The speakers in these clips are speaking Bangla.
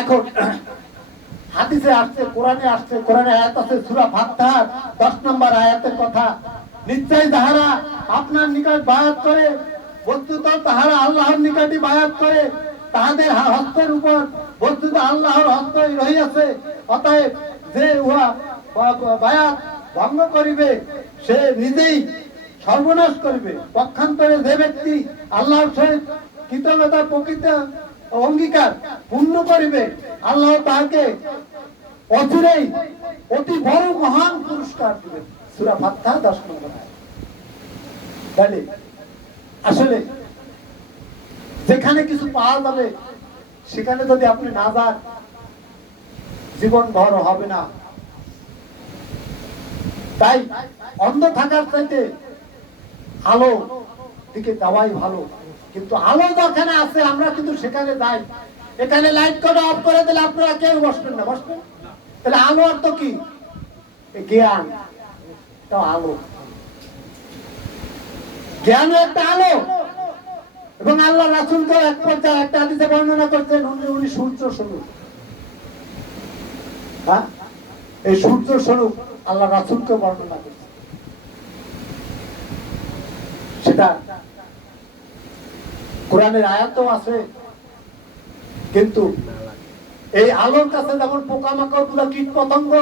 এখন হাদিসে আসছে, কোরআনে আসছে, কোরআনে আয়াত আছে, সূরা ফাতহার 10 নম্বর আয়াতের কথা। নিশ্চয় আপনার নিকট বায়াত করে, বস্তুত তাহারা আল্লাহর নিকটই বায়াত করে, তাহাদের হস্তের উপর বস্তুত আল্লাহর অতএব যে উহা বায়াত ভঙ্গ করিবে, সে নিজেই সর্বনাশ করিবে। পক্ষান্তরে যে ব্যক্তি আল্লাহর সহিত কৃতজ্ঞতা প্রকৃত অঙ্গীকার পূর্ণ করিবে। আল্লাহ তাহাকে অচিরেই অতি বড় মহান পুরস্কার দিবেন। সুরা ফাত্তা দশ নম্বর তাহলে আসলে যেখানে কিছু পাওয়া যাবে, সেখানে যদি আপনি না যান, জীবন ভর হবে না। তাই অন্ধ থাকার চাইতে আলো দিকে যাওয়াই ভালো। কিন্তু আলো যেখানে আছে, আমরা কিন্তু সেখানে যাই। এখানে লাইট করে অফ করে দিলে আপনারা কেউ বসবেন না। বসবেন? তাহলে আলো আর তো কি জ্ঞান। আলো। জ্ঞান একটা আলো। এবং আল্লাহ রাসুলকে এক পর্যায়ে একটা হাদিসে বর্ণনা করছেন, উনি উনি সূর্য স্বরূপ হ্যাঁ? এই সূর্য স্বরূপ আল্লাহ রাসুলকে বর্ণনা করছেন। সেটা কোরআনের আয়াতও আছে। কিন্তু এই আলোর কাছে যেমন পোকামাকড়গুলো কীট পতঙ্গ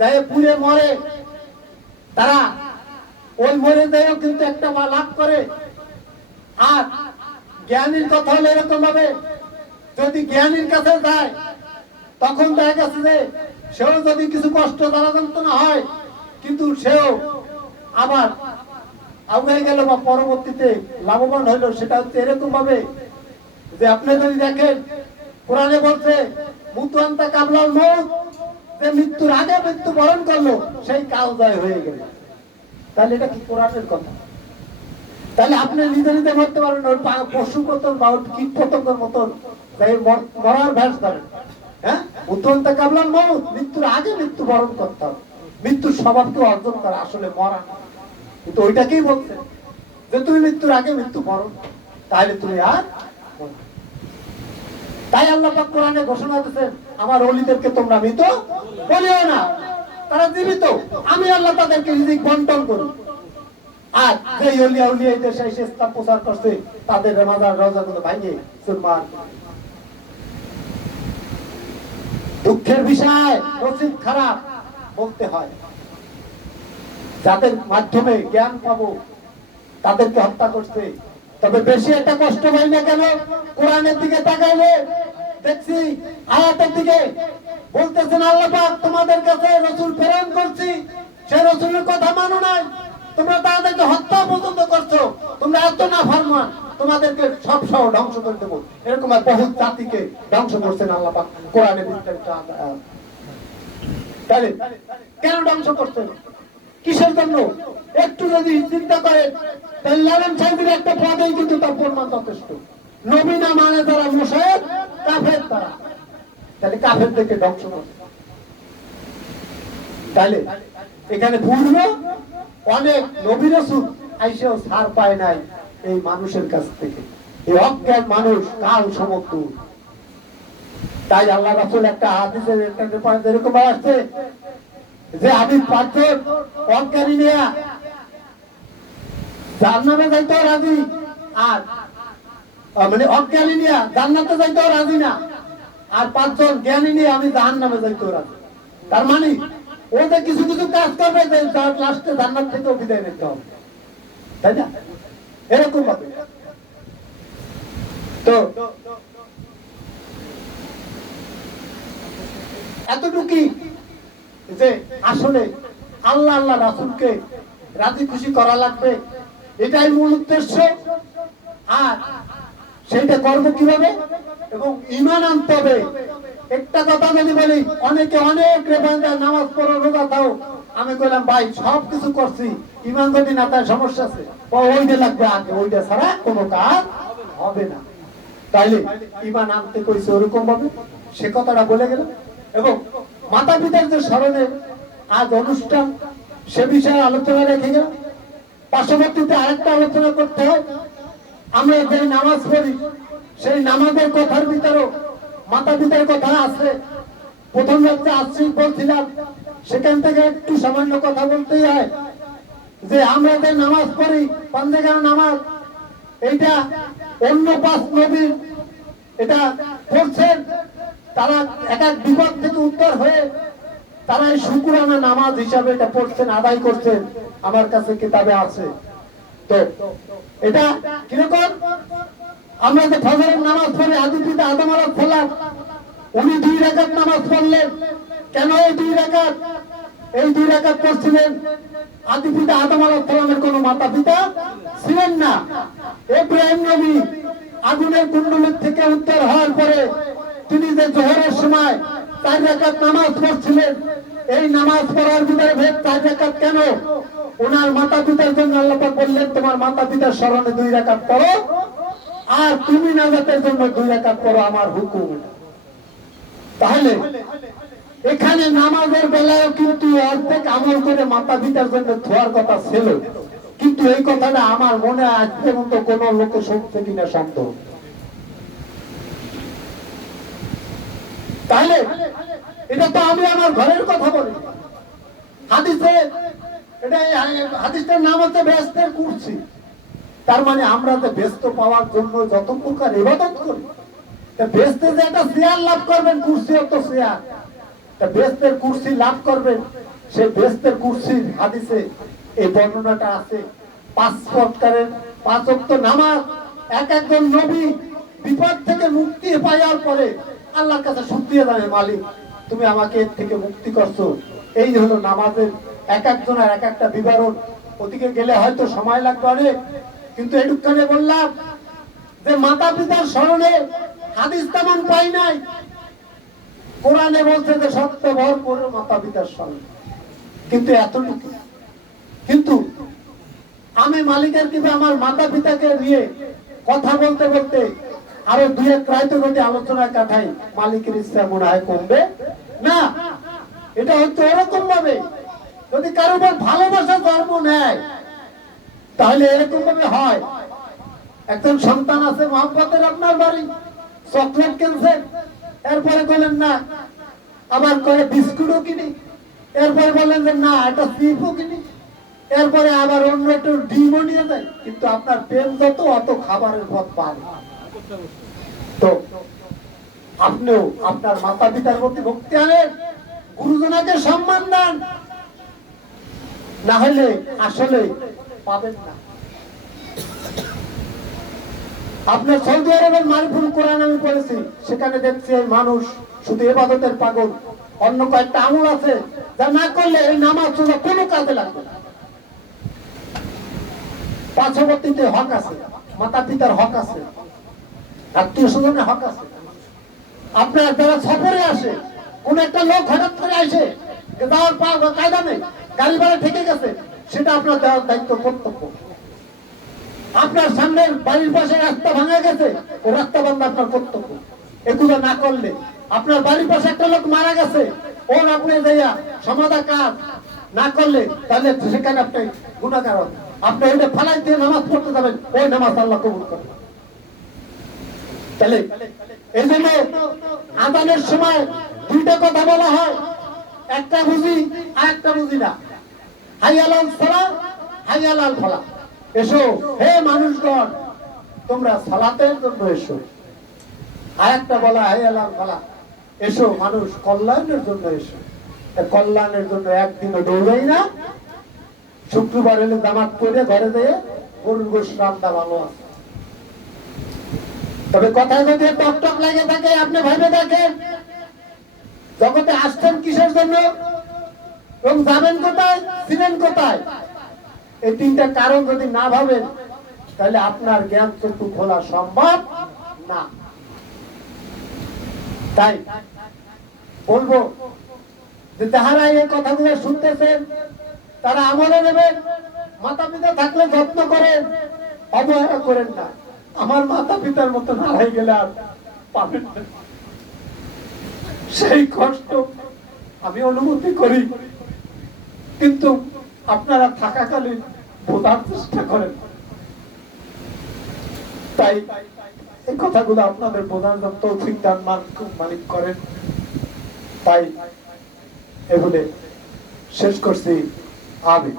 যায় পুড়ে মরে, তারা ওই মরে যায়ও কিন্তু একটা বা লাভ করে। আর জ্ঞানীর কথা হলো এরকম ভাবে, যদি জ্ঞানীর কাছে যায়, তখন দেখা গেছে যে সেও যদি কিছু কষ্ট দ্বারা যন্ত্রণা হয়, কিন্তু সেও আবার আগে গেল বা পরবর্তীতে লাভবান হইল, সেটা হচ্ছে এরকম ভাবে যে আপনি যদি দেখেন, কোরআনে বলছে মুতুয়ান্তা কাবলাল মৌত যে মৃত্যুর আগে মৃত্যু বরণ করল, সেই কাল জয় হয়ে গেল। তাহলে এটা কি কোরআনের কথা? তাহলে আপনি নিজে নিজে মরতে পারেন, ওই পশু মতন বা ওই কীট পতঙ্গের মতন মরার ভ্যাস ধরেন হ্যাঁ? উত্তরটা কাবলার মৌত মৃত্যুর আগে মৃত্যু বরণ করতে হবে। মৃত্যুর স্বভাবকে অর্জন করা, আসলে মরা না। কিন্তু ওইটাকেই বলছে যে তুমি মৃত্যুর আগে মৃত্যু করো। তাহলে তুমি আর তাই আল্লাহ কোরআনে ঘোষণা দিয়েছেন আমার অলিদেরকে তোমরা মৃত বলিও না, তারা জীবিত। আমি আল্লাহ তাদেরকে রিজিক বন্টন করি। আর যে অলিয়া উলিয়া এই দেশে এসে ইসলাম প্রচার করছে, তাদের মাজার রোজাগুলো ভাঙে চুরমার দুঃখের বিষয়, নসিব খারাপ বলতে হয়। যাদের মাধ্যমে জ্ঞান পাবো, তাদেরকে হত্যা করছে। তবে বেশি একটা কষ্ট পাই না কেন? কোরআনের দিকে তাকাইলে দেখছি আয়াতের দিকে বলতেছেন আল্লাহ পাক, তোমাদের কাছে রসুল প্রেরণ করছি সেই রসুলের কথা মানো নাই। তোমরা তাদেরকে হত্যা পর্যন্ত করছ। তোমরা এত না ফরমান তোমাদেরকে সব সহ ধ্বংস করে দেবো। এরকম আর বহু জাতিকে ধ্বংস করছেন আল্লাহ পাক কোরআনে বিস্তারিত তাহলে কেন ধ্বংস করছেন? কিসের জন্য? একটু যদি চিন্তা করে লালন সাহেবের একটা পদেই কিন্তু তার প্রমাণ যথেষ্ট। নবী না মানে তারা মোশাহেদ কাফের তারা। তাহলে কাফের থেকে ধ্বংস তাহলে এখানে পূর্ণ অনেক নবী রসুল আইসেও সার পায় নাই এই মানুষের কাছ থেকে। এই অজ্ঞান মানুষ কাল সমগ্র তাই আল্লাহ রাসুল একটা হাদিসের এরকম আসছে যে আমি পাঁচজন অজ্ঞানী নিয়ে। জান্নাতে যাইতেও রাজি। আর মানে অজ্ঞানী নিয়ে, জান্নাতে যাইতেও রাজি না। আর পাঁচজন জ্ঞানী নিয়ে, আমি জাহান নামে যাইতেও রাজি। তার মানে ওদের কিছু কিছু কাজ করবে, যে তার লাস্টে জান্নাত থেকেও বিদায় নিতে হবে। তাই না? এরকম ভাবে। তো, এতটুকুই। যে আসলে আল্লাহ আল্লাহ রাসুলকে রাজি খুশি করা লাগবে, এটাই মূল উদ্দেশ্য। আর সেইটা করব কীভাবে? এবং ইমান আনতে হবে। একটা কথা যদি বলি, অনেকে অনেক রেফারেন্স নামাজ পড়ো রোজা দাও আমি কইলাম, ভাই, সব কিছু করছি। ইমান যদি না তার সমস্যা আছে। ওইটা লাগবে আগে ওইটা ছাড়া কোনো কাজ হবে না। তাইলে ইমান আনতে কইছে ওরকম ভাবে সে কথাটা বলে গেল। এবং মাতা পিতার যে স্মরণে আজ অনুষ্ঠান সে বিষয়ে আলোচনা রেখে গেল পার্শ্ববর্তীতে আরেকটা আলোচনা করতে হয়। আমরা যে নামাজ পড়ি, সেই নামাজের কথার ভিতরেও মাতা পিতার কথা আছে প্রথম রাত্রে আসছি বলছিলাম সেখান থেকে একটু সামান্য কথা বলতেই হয় যে আমরা যে নামাজ পড়ি পান্দেগার নামাজ, এইটা অন্য পাঁচ নবীর, এটা পড়ছেন তারা এক এক বিপদ থেকে উত্তর হয়ে তারা এই শুকুরানা নামাজ হিসাবে এটা পড়ছেন, আদায় করছেন, আমার কাছে কিতাবে আছে। তো এটা কীরকম? আমরা যে ফজরের নামাজ পড়ি আদি পিতা আদম আলাহ সালাম, উনি দুই রাকাত নামাজ পড়লেন। কেন এই দুই রাকাত? এই দুই রাকাত পড়ছিলেন। আদি পিতা আদম আলাহ সালামের কোনো মাতা পিতা ছিলেন না। ইব্রাহিম নবী আগুনের কুণ্ডলের থেকে উত্তর হওয়ার পরে তিনি যে জোহরের সময় চার রাকাত নামাজ পড়ছিলেন, এই নামাজ পড়ার ভিতরে ভেদ চার রাকাত কেন? ওনার মাতা পিতার জন্য আল্লাহ বললেন, তোমার মাতা পিতার স্মরণে দুই রাকাত পড়ো, আর তুমি নাজাতের জন্য দুই রাকাত পড়ো, আমার হুকুম। তাহলে, এখানে নামাজের বেলায় কিন্তু অর্ধেক আমল করে মাতা পিতার জন্য ধোয়ার কথা ছিল। কিন্তু এই কথাটা আমার মনে আজ পর্যন্ত কোন লোকে শুনছে কিনা সন্দেহ। তাহলে এটা তো আমি আমার ঘরের কথা বলি। হাদিসে এটা হাদিসটার নাম হচ্ছে ব্যস্তের কুরসি। তার মানে আমরা যে ব্যস্ত পাওয়ার জন্য যত প্রকার ইবাদত করি, তা ব্যস্তে যে একটা শেয়ার লাভ করবেন কুরসি তো শেয়ার তা ব্যস্তের কুরসি লাভ করবেন, সে ব্যস্তের কুরসির হাদিসে এই বর্ণনাটা আছে। পাঁচ প্রকারের পাঁচ নামাজ, এক একজন নবী বিপদ থেকে মুক্তি পাওয়ার পরে আল্লাহর কাছে শুক্রিয়া জানে মালিক, তুমি আমাকে এর থেকে মুক্তি করছ। এই হলো নামাজের এক একজনের এক একটা বিবরণ। ওদিকে গেলে হয়তো সময় লাগবে অনেক, কিন্তু এটুকখানে বললাম যে মাতা পিতার স্মরণে হাদিস তেমন পাই নাই। কোরআনে বলছে যে সত্য ভরপুর মাতা পিতার স্মরণে। কিন্তু এতটুকু। কিন্তু আমি মালিকের কিন্তু আমার মাতা পিতাকে নিয়ে কথা বলতে বলতে আরও দুই এক রায়তো যদি আলোচনা কাটাই মালিকের ইচ্ছা মনে হয় কমবে। না, এটা হচ্ছে ওরকম ভাবে যদি কারও ভালোবাসা জন্ম নেয়, তাহলে এরকম ভাবে হয়। একজন সন্তান আছে মোহাম্মতের আপনার বাড়ি, চকলেট কিনছে এরপরে বলেন না, আবার করে বিস্কুটও কিনি। এরপরে বলেন যে না এটা চিপও কিনি। এরপরে আবার অন্য একটু ডিমও নিয়ে যায়। কিন্তু আপনার প্রেম যত, অত খাবারের পথ পান তো আপনিও আপনার মাতা পিতার প্রতি ভক্তি আনেন, গুরুজনাকে সম্মান দেন। না হলে আসলে পাবেন না। আপনার সৌদি আরবের মারিফুল কোরআন আমি পড়েছি, সেখানে দেখছি এই মানুষ শুধু এবাদতের পাগল। অন্য কয়েকটা আমল আছে, যা না করলে এই নামাজ কোনো কাজে লাগবে না। পার্শ্ববর্তীতে হক আছে মাতা পিতার হক আছে। আত্মীয় হক আছে। আপনার যারা সফরে আসে, কোন একটা লোক হঠাৎ করে আসে পা- কায়দা নেই, গাড়ি ভাড়া গেছে, সেটা আপনার দেওয়ার দায়িত্ব, কর্তব্য। আপনার বাড়ির পাশে রাস্তা ভাঙা গেছে ও রাস্তা বন্ধ আপনার কর্তব্য। এগুলো না করলে আপনার বাড়ির পাশে একটা লোক মারা গেছে, ওর আপনি যাইয়া সমাধা কাজ না করলে, তাহলে সেখানে আপনি গুণাকার। আপনি ওইটা ফালাই দিয়ে নামাজ পড়তে যাবেন, ওই নামাজ আল্লাহ কবুল করে তাহলে এই আদানের সময় দুইটা কথা বলা হয়। একটা বুঝি আর একটা বুঝি না। হাইয়ালাল সালা, হাইয়ালাল ফলা। এসো, হে মানুষগণ, তোমরা সালাতের জন্য এসো। আর একটা বলা হাইয়ালাল ফলা। এসো, মানুষ কল্যাণের জন্য এসো। কল্যাণের জন্য একদিনও দৌড়াই না। শুক্রবার এলে দামাত করে ঘরে যেয়ে গরুর গোস রান্না ভালো আছে। তবে কথায় যদি টক টক লাগে থাকে, আপনি ভেবে দেখেন। জগতে আসছেন কিসের জন্য? এবং যাবেন কোথায়? ছিলেন কোথায়? এই তিনটা কারণ যদি না ভাবেন, তাহলে আপনার জ্ঞান চক্ষু খোলা সম্ভব না। তাই বলব যে যাহারা এই কথাগুলো শুনতেছেন, তারা আমলে নেবেন মাতা পিতা থাকলে যত্ন করেন, অবহেলা করেন না। আমার মাতা পিতার মতো হারাই গেলে আর পাবেন সেই কষ্ট আমি অনুমতি করি। কিন্তু আপনারা থাকাকালীন বোঝার চেষ্টা করেন। তাই এই কথাগুলো আপনাদের প্রধান তৌফিক দান মালিক করেন। তাই এগুলো শেষ করছি। আমি